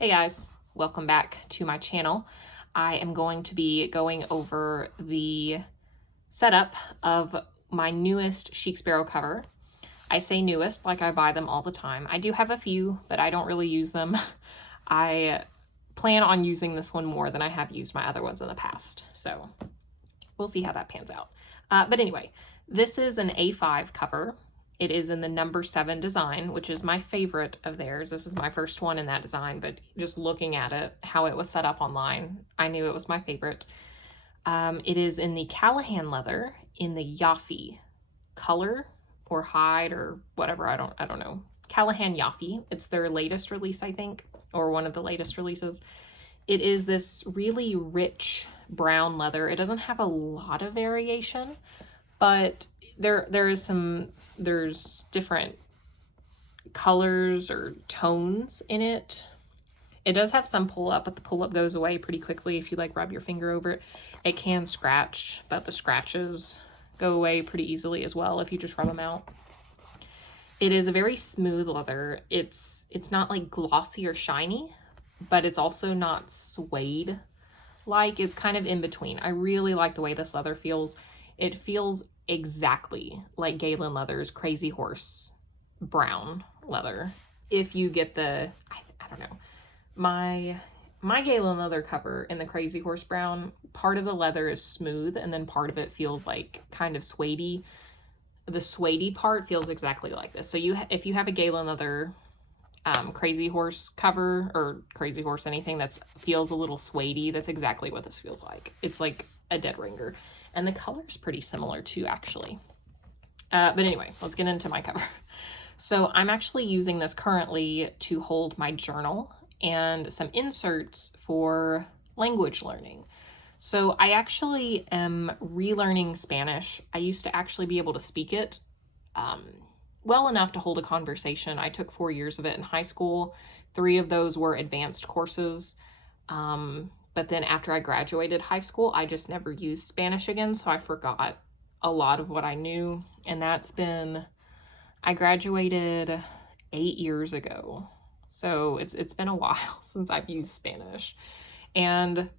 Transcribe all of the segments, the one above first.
Hey guys, welcome back to my channel. I am going to be going over the setup of my newest Chic Sparrow cover. I say newest like I buy them all the time. I do have a few, but I don't really use them. I plan on using this one more than I have used my other ones in the past, so we'll see how that pans out. But anyway, this is an A5 cover. It is in the number 7 design, which is my favorite of theirs. This is my first one in that design, but just looking at it, how it was set up online, I knew it was my favorite. It is in the Callahan leather in the Jaffe color or hide or whatever. I don't know. Callahan Jaffe. It's their latest release, I think, or one of the latest releases. It is this really rich brown leather. It doesn't have a lot of variation, but there's different colors or tones in it. It does have some pull up, but the pull up goes away pretty quickly if you like rub your finger over it. It can scratch, but the scratches go away pretty easily as well if you just rub them out. It is a very smooth leather. It's not like glossy or shiny, but it's also not suede. Like, it's kind of in between. I really like the way this leather feels. It feels exactly like Galen Leather's Crazy Horse brown leather. If you get the, I don't know, my Galen Leather cover in the Crazy Horse brown, part of the leather is smooth and then part of it feels like kind of suedey. The suedey part feels exactly like this. So if you have a Galen Leather Crazy Horse cover or Crazy Horse anything that feels a little suedey, that's exactly what this feels like. It's like a dead ringer. And the color's pretty similar too, actually. But anyway, let's get into my cover. So I'm actually using this currently to hold my journal and some inserts for language learning. So I actually am relearning Spanish. I used to actually be able to speak it well enough to hold a conversation. I took 4 years of it in high school. 3 of those were advanced courses. But then after I graduated high school, I just never used Spanish again, so I forgot a lot of what I knew. And I graduated 8 years ago. So it's been a while since I've used Spanish. And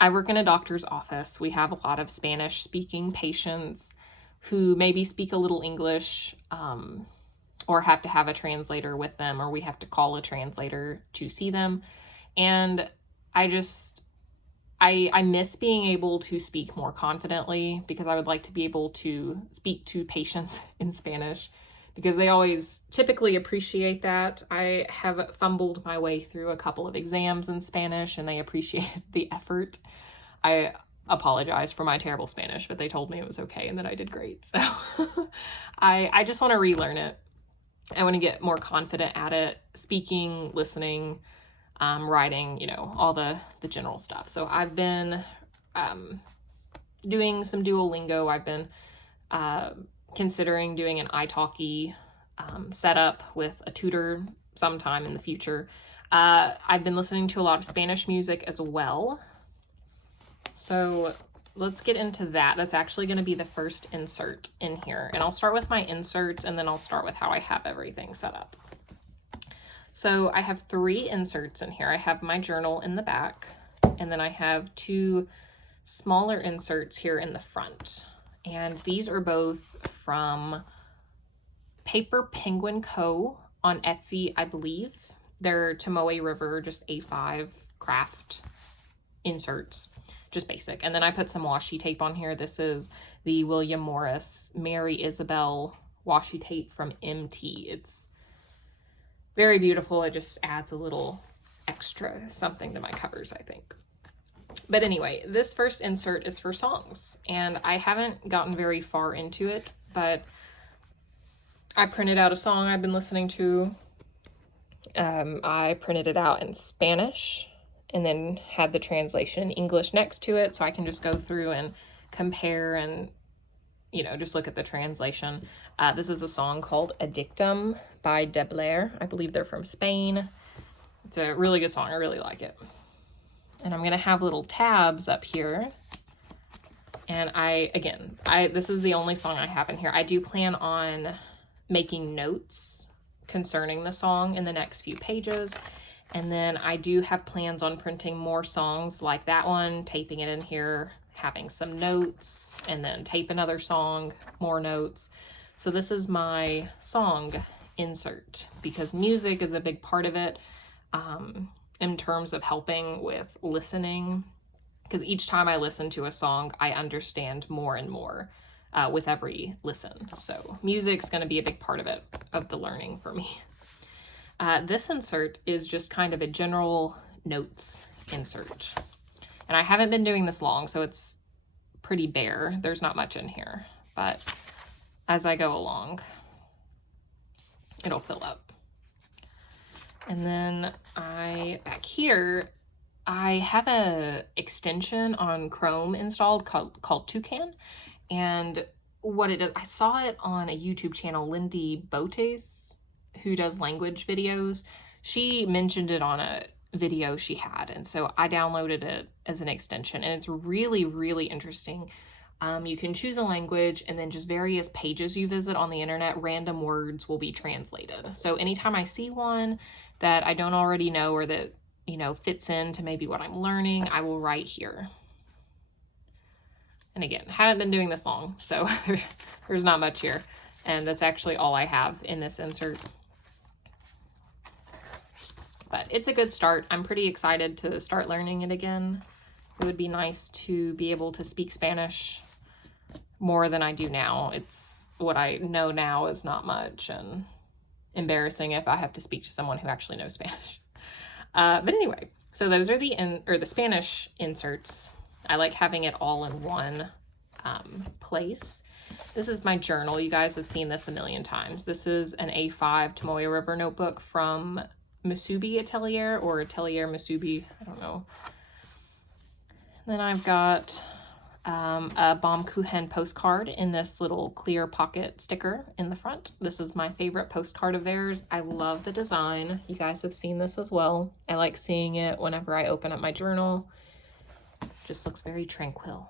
I work in a doctor's office. We have a lot of Spanish speaking patients who maybe speak a little English, or have to have a translator with them, or we have to call a translator to see them. And I miss being able to speak more confidently, because I would like to be able to speak to patients in Spanish because they always typically appreciate that. I have fumbled my way through a couple of exams in Spanish and they appreciated the effort. I apologize for my terrible Spanish, but they told me it was okay and that I did great. So I just want to relearn it. I want to get more confident at it, speaking, listening, writing, all the general stuff. So I've been doing some Duolingo. I've been considering doing an italki setup with a tutor sometime in the future. I've been listening to a lot of Spanish music as well. So let's get into that. That's actually going to be the first insert in here. And I'll start with my inserts and then I'll start with how I have everything set up. So I have 3 inserts in here. I have my journal in the back, and then I have 2 smaller inserts here in the front. And these are both from Paper Penguin Co. on Etsy, I believe. They're Tomoe River, just A5 craft inserts, just basic. And then I put some washi tape on here. This is the William Morris Mary Isabel washi tape from MT. It's very beautiful. It just adds a little extra something to my covers, I think. But anyway, this first insert is for songs, and I haven't gotten very far into it, but I printed out a song I've been listening to. I printed it out in Spanish and then had the translation in English next to it, so I can just go through and compare and just look at the translation. This is a song called Addictum by De Blair. I believe they're from Spain. It's a really good song. I really like it. And I'm going to have little tabs up here. And this is the only song I have in here. I do plan on making notes concerning the song in the next few pages. And then I do have plans on printing more songs like that one, taping it in here, having some notes, and then tape another song, more notes. So this is my song insert, because music is a big part of it in terms of helping with listening. Because each time I listen to a song, I understand more and more with every listen. So music's going to be a big part of it, of the learning for me. This insert is just kind of a general notes insert. And I haven't been doing this long, so it's pretty bare. There's not much in here, but as I go along, it'll fill up. And then back here, I have a extension on Chrome installed called Toucan. And what it is, I saw it on a YouTube channel, Lindy Botes, who does language videos. She mentioned it on a video she had, and so I downloaded it as an extension, and it's really, really interesting. You can choose a language, and then just various pages you visit on the internet, random words will be translated. So anytime I see one that I don't already know, or that, you know, fits into maybe what I'm learning, I will write here. And again, haven't been doing this long, so there's not much here. And that's actually all I have in this insert. But it's a good start. I'm pretty excited to start learning it again. It would be nice to be able to speak Spanish more than I do now. It's what I know now is not much, and embarrassing if I have to speak to someone who actually knows Spanish. But anyway, so those are the Spanish inserts. I like having it all in one place. This is my journal. You guys have seen this a million times. This is an A5 Tomoya River notebook from Musubi Atelier, or Atelier Musubi, I don't know. Then I've got a Baumkuchen postcard in this little clear pocket sticker in the front. This is my favorite postcard of theirs. I love the design. You guys have seen this as well. I like seeing it whenever I open up my journal. Just looks very tranquil.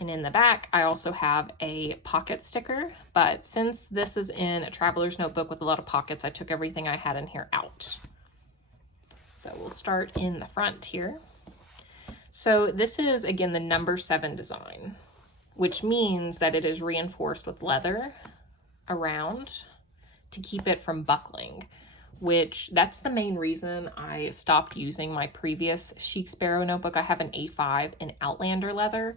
And in the back, I also have a pocket sticker, but since this is in a traveler's notebook with a lot of pockets, I took everything I had in here out. So we'll start in the front here. So this is, again, the number 7 design, which means that it is reinforced with leather around to keep it from buckling, which that's the main reason I stopped using my previous Chic Sparrow notebook. I have an A5 in Outlander leather.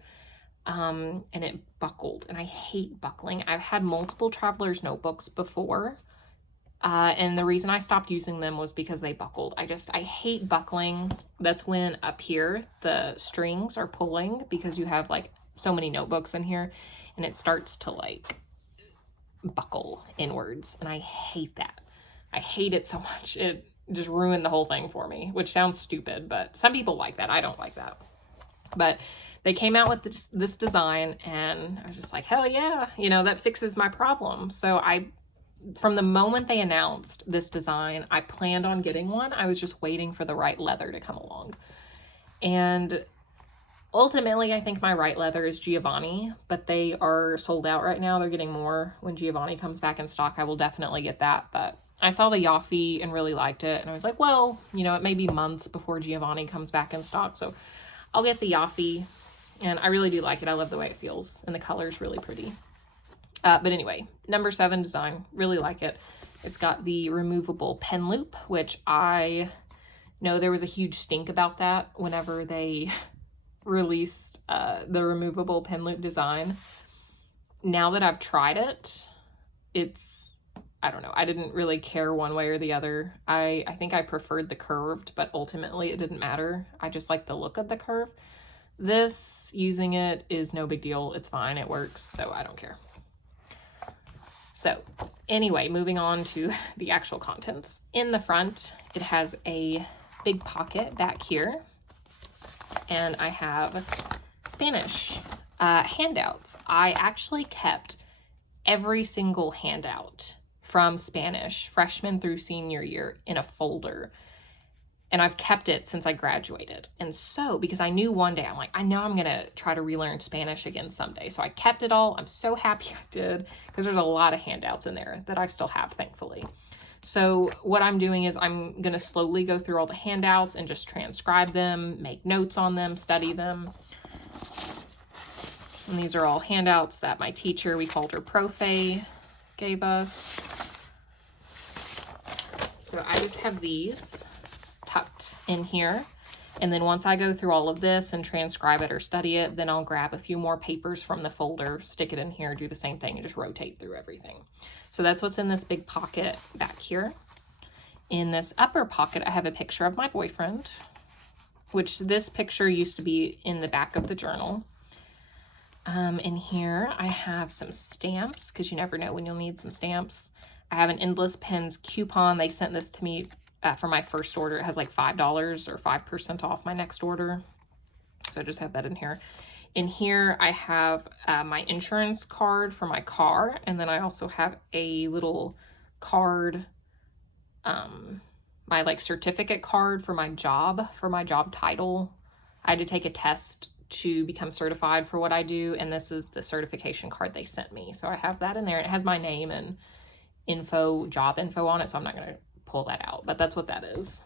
And it buckled, and I hate buckling. I've had multiple traveler's notebooks before, and the reason I stopped using them was because they buckled. I hate buckling. That's when up here the strings are pulling, because you have like so many notebooks in here, and it starts to like buckle inwards, and I hate that. I hate it so much. It just ruined the whole thing for me, which sounds stupid, but some people like that. I don't like that. But they came out with this design, and I was just like, hell yeah, you know, that fixes my problem. So from the moment they announced this design, I planned on getting one. I was just waiting for the right leather to come along. And ultimately, I think my right leather is Giovanni, but they are sold out right now. They're getting more when Giovanni comes back in stock. I will definitely get that. But I saw the Jaffe and really liked it. And I was like, well, you know, it may be months before Giovanni comes back in stock, so I'll get the Jaffe. And I really do like it. I love the way it feels, and the color is really pretty. But anyway, number 7 design, really like it. It's got the removable pen loop, which I know there was a huge stink about that whenever they released the removable pen loop design. Now that I've tried it, I don't know. I didn't really care one way or the other. I think I preferred the curved, but ultimately it didn't matter. I just like the look of the curve. This, using it, is no big deal. It's fine. It works, so I don't care. So anyway, moving on to the actual contents. In the front, it has a big pocket back here, and I have Spanish handouts. I actually kept every single handout from Spanish, freshman through senior year, in a folder. And I've kept it since I graduated. And so, because I knew one day, I'm like, I know I'm going to try to relearn Spanish again someday. So I kept it all. I'm so happy I did, because there's a lot of handouts in there that I still have, thankfully. So what I'm doing is I'm going to slowly go through all the handouts and just transcribe them, make notes on them, study them. And these are all handouts that my teacher, we called her Profe, gave us. So I just have these tucked in here. And then once I go through all of this and transcribe it or study it, then I'll grab a few more papers from the folder, stick it in here, do the same thing, and just rotate through everything. So that's what's in this big pocket back here. In this upper pocket, I have a picture of my boyfriend, which this picture used to be in the back of the journal. In here, I have some stamps, because you never know when you'll need some stamps. I have an Endless Pens coupon. They sent this to me for my first order. It has like $5 or 5% off my next order. So I just have that in here. In here, I have my insurance card for my car. And then I also have a little card, my like certificate card for my job title. I had to take a test to become certified for what I do. And this is the certification card they sent me. So I have that in there. It has my name and job info on it. So I'm not going to pull that out, but that's what that is.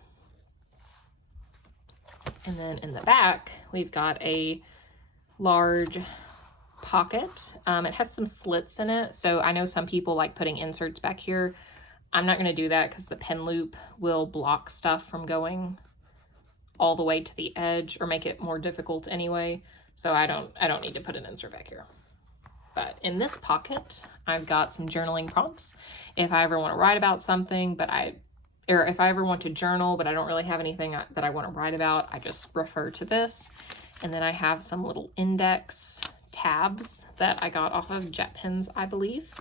And then in the back, we've got a large pocket. It has some slits in it. So I know some people like putting inserts back here. I'm not going to do that because the pen loop will block stuff from going all the way to the edge or make it more difficult anyway. So I don't need to put an insert back here. But in this pocket, I've got some journaling prompts. If I ever want to write about something, or if I ever want to journal, but I don't really have anything that I want to write about, I just refer to this. And then I have some little index tabs that I got off of JetPens, I believe.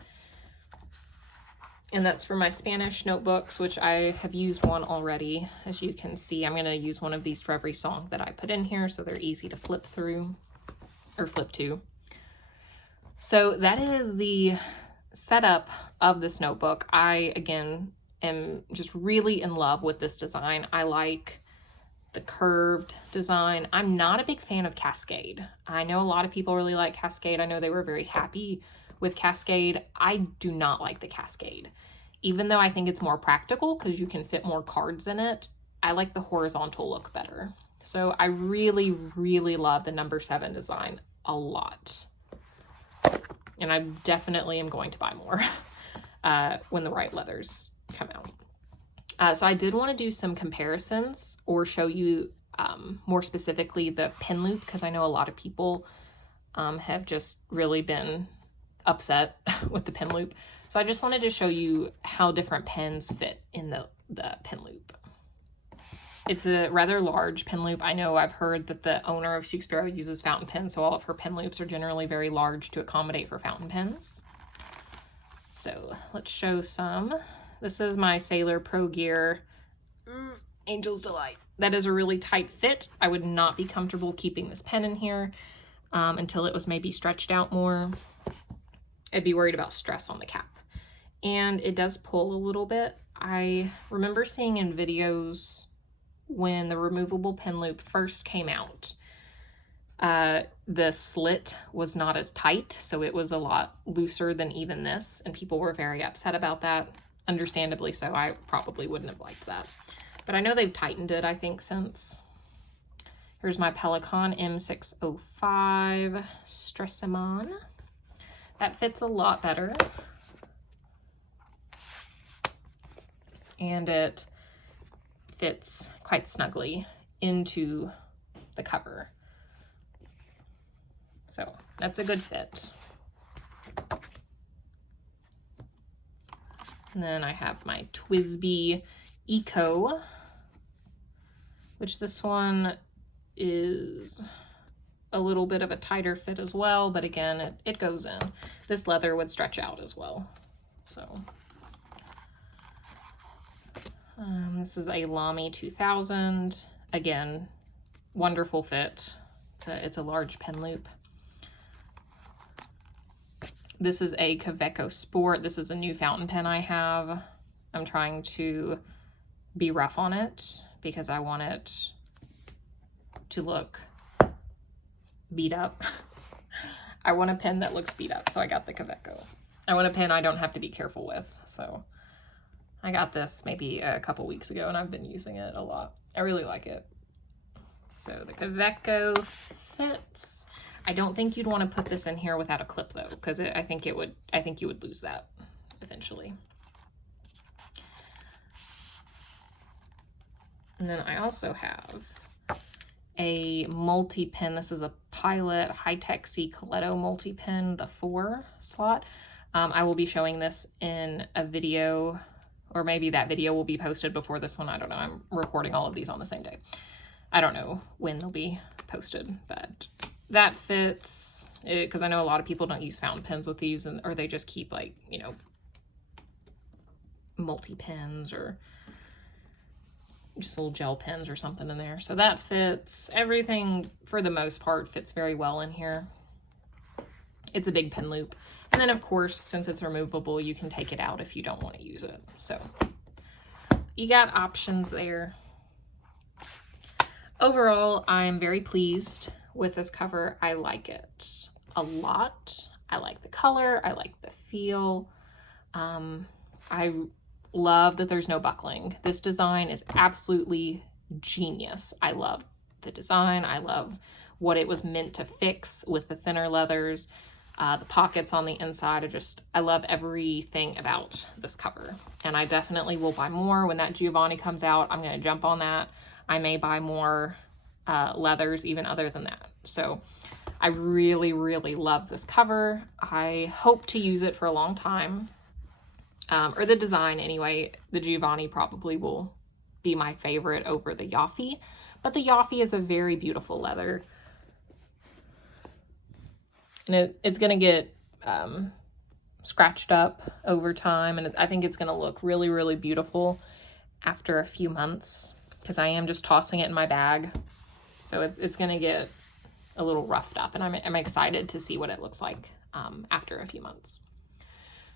And that's for my Spanish notebooks, which I have used one already. As you can see, I'm going to use one of these for every song that I put in here, so they're easy to flip through, or flip to. So that is the setup of this notebook. I, again, am just really in love with this design. I like the curved design. I'm not a big fan of Cascade. I know a lot of people really like Cascade. I know they were very happy with Cascade. I do not like the Cascade. Even though I think it's more practical because you can fit more cards in it, I like the horizontal look better. So I really, really love the number 7 design a lot. And I definitely am going to buy more when the right leathers come out. So I did want to do some comparisons or show you more specifically the pen loop, because I know a lot of people have just really been upset with the pen loop. So I just wanted to show you how different pens fit in the pen loop. It's a rather large pen loop. I know I've heard that the owner of Chic Sparrow uses fountain pens, so all of her pen loops are generally very large to accommodate for fountain pens. So let's show some. This is my Sailor Pro Gear Angel's Delight. That is a really tight fit. I would not be comfortable keeping this pen in here until it was maybe stretched out more. I'd be worried about stress on the cap. And it does pull a little bit. I remember seeing in videos when the removable pen loop first came out, the slit was not as tight, so it was a lot looser than even this, and people were very upset about that. Understandably so. I probably wouldn't have liked that. But I know they've tightened it, I think, since. Here's my Pelikan M605 Stressamon. That fits a lot better. And it fits quite snugly into the cover. So that's a good fit. And then I have my TWSBI Eco, which this one is a little bit of a tighter fit as well, but again, it goes in. This leather would stretch out as well. So this is a Lamy 2000. Again, wonderful fit. It's a large pen loop. This is a Kaweco Sport. This is a new fountain pen I have. I'm trying to be rough on it because I want it to look beat up. I want a pen that looks beat up, so I got the Kaweco. I want a pen I don't have to be careful with, so I got this maybe a couple weeks ago and I've been using it a lot. I really like it. So the Kaweco fits. I don't think you'd want to put this in here without a clip though, because I think you would lose that eventually. And then I also have a multi-pin. This is a Pilot High-Tech C Coletto multi-pin, the 4 slot. I will be showing this in a video, or maybe that video will be posted before this one. I don't know. I'm recording all of these on the same day. I don't know when they'll be posted, but that fits because I know a lot of people don't use fountain pens with these, or they just keep like, you know, multi-pins or just little gel pens or something in there. So that fits. Everything for the most part fits very well in here. It's a big pin loop. And then of course, since it's removable, you can take it out if you don't want to use it. So you got options there. Overall, I'm very pleased with this cover. I like it a lot. I like the color. I like the feel. I love that there's no buckling. This design is absolutely genius. I love the design. I love what it was meant to fix with the thinner leathers, the pockets on the inside. I love everything about this cover. And I definitely will buy more when that Giovanni comes out. I'm going to jump on that. I may buy more leathers even other than that. So I really, really love this cover. I hope to use it for a long time. Or the design anyway. The Giovanni probably will be my favorite over the Jaffe, but the Jaffe is a very beautiful leather. And it's going to get scratched up over time, and I think it's going to look really, really beautiful after a few months, because I am just tossing it in my bag. So it's going to get a little roughed up, and I'm excited to see what it looks like after a few months.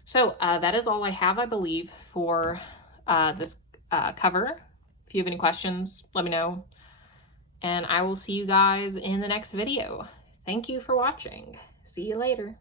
So that is all I have, I believe, for this cover. If you have any questions, let me know. And I will see you guys in the next video. Thank you for watching. See you later.